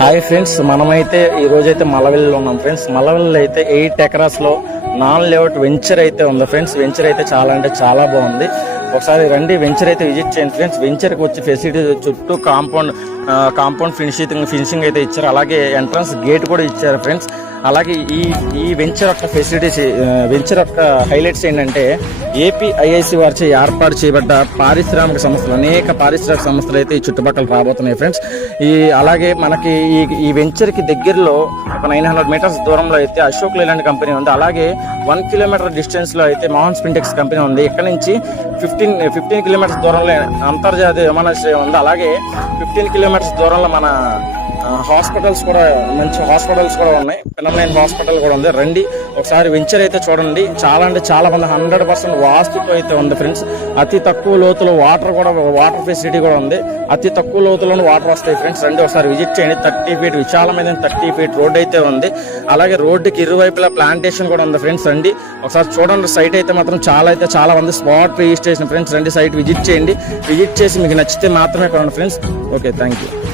Hi friends మనమైతే ఈ రోజైతే మలవెల్లిలో ఉన్నాం ఫ్రెండ్స్. మలవెల్లి అయితే ఎయిట్ ఎకరాస్లో నాన్ లేఅవుట్ వెంచర్ అయితే ఉంది ఫ్రెండ్స్. వెంచర్ అయితే చాలా అంటే చాలా బాగుంది. ఒకసారి రండి వెంచర్ అయితే విజిట్ చేయండి ఫ్రెండ్స్. వెంచర్కి వచ్చి ఫెసిలిటీ చుట్టూ కాంపౌండ్ కాంపౌండ్ ఫినిషింగ్ ఫినిషింగ్ అయితే ఇచ్చారు. అలాగే ఎంట్రన్స్ గేట్ కూడా ఇచ్చారు ఫ్రెండ్స్. అలాగే ఈ ఈ వెంచర్ యొక్క ఫెసిలిటీస్ వెంచర్ యొక్క హైలైట్స్ ఏంటంటే ఏపీ ఐఐసి వారిచే ఏర్పాటు చేయబడ్డ పారిశ్రామిక సంస్థలు అనేక పారిశ్రామిక సంస్థలు అయితే ఈ చుట్టుపక్కల రాబోతున్నాయి ఫ్రెండ్స్ ఈ అలాగే మనకి ఈ ఈ వెంచర్కి దగ్గరలో ఒక నైన్ హండ్రెడ్ మీటర్స్ దూరంలో అయితే అశోక్ లేలాండ్ కంపెనీ ఉంది. అలాగే వన్ కిలోమీటర్ డిస్టెన్స్లో అయితే మోహన్ స్పింటెక్స్ కంపెనీ ఉంది. ఇక్కడ నుంచి ఫిఫ్టీన్ ఫిఫ్టీన్ కిలోమీటర్స్ దూరంలో అంతర్జాతీయ విమానాశ్రయం ఉంది. అలాగే ఫిఫ్టీన్ కిలోమీటర్స్ దూరంలో మన హాస్పిటల్స్ కూడా మంచి హాస్పిటల్స్ కూడా ఉన్నాయి. పిల్లలైన హాస్పిటల్ కూడా ఉంది. రండి. ఒకసారి వెంచర్ అయితే చూడండి. చాలా అంటే చాలా మంది హండ్రెడ్ పర్సెంట్ వాస్తుతో అయితే ఉంది ఫ్రెండ్స్ అతి తక్కువ లోతులో వాటర్ కూడా వాటర్ ఫెసిలిటీ కూడా ఉంది. అతి తక్కువ లోతులోనే వాటర్ వస్తాయి ఫ్రెండ్స్ రండి ఒకసారి విజిట్ చేయండి. థర్టీ ఫీట్ విశాలమైన థర్టీ ఫీట్ రోడ్ అయితే ఉంది. అలాగే రోడ్డుకి ఇరువైపులా ప్లాంటేషన్ కూడా ఉంది ఫ్రెండ్స్ రండి. ఒకసారి చూడండి. సైట్ అయితే మాత్రం చాలా అయితే చాలా మంది స్పాట్ రిజిస్ట్రేషన్ ఫ్రెండ్స్ రండి. సైట్ విజిట్ చేయండి. విజిట్ చేసి మీకు నచ్చితే మాత్రమే కొనండి ఫ్రెండ్స్ ఓకే థ్యాంక్ యూ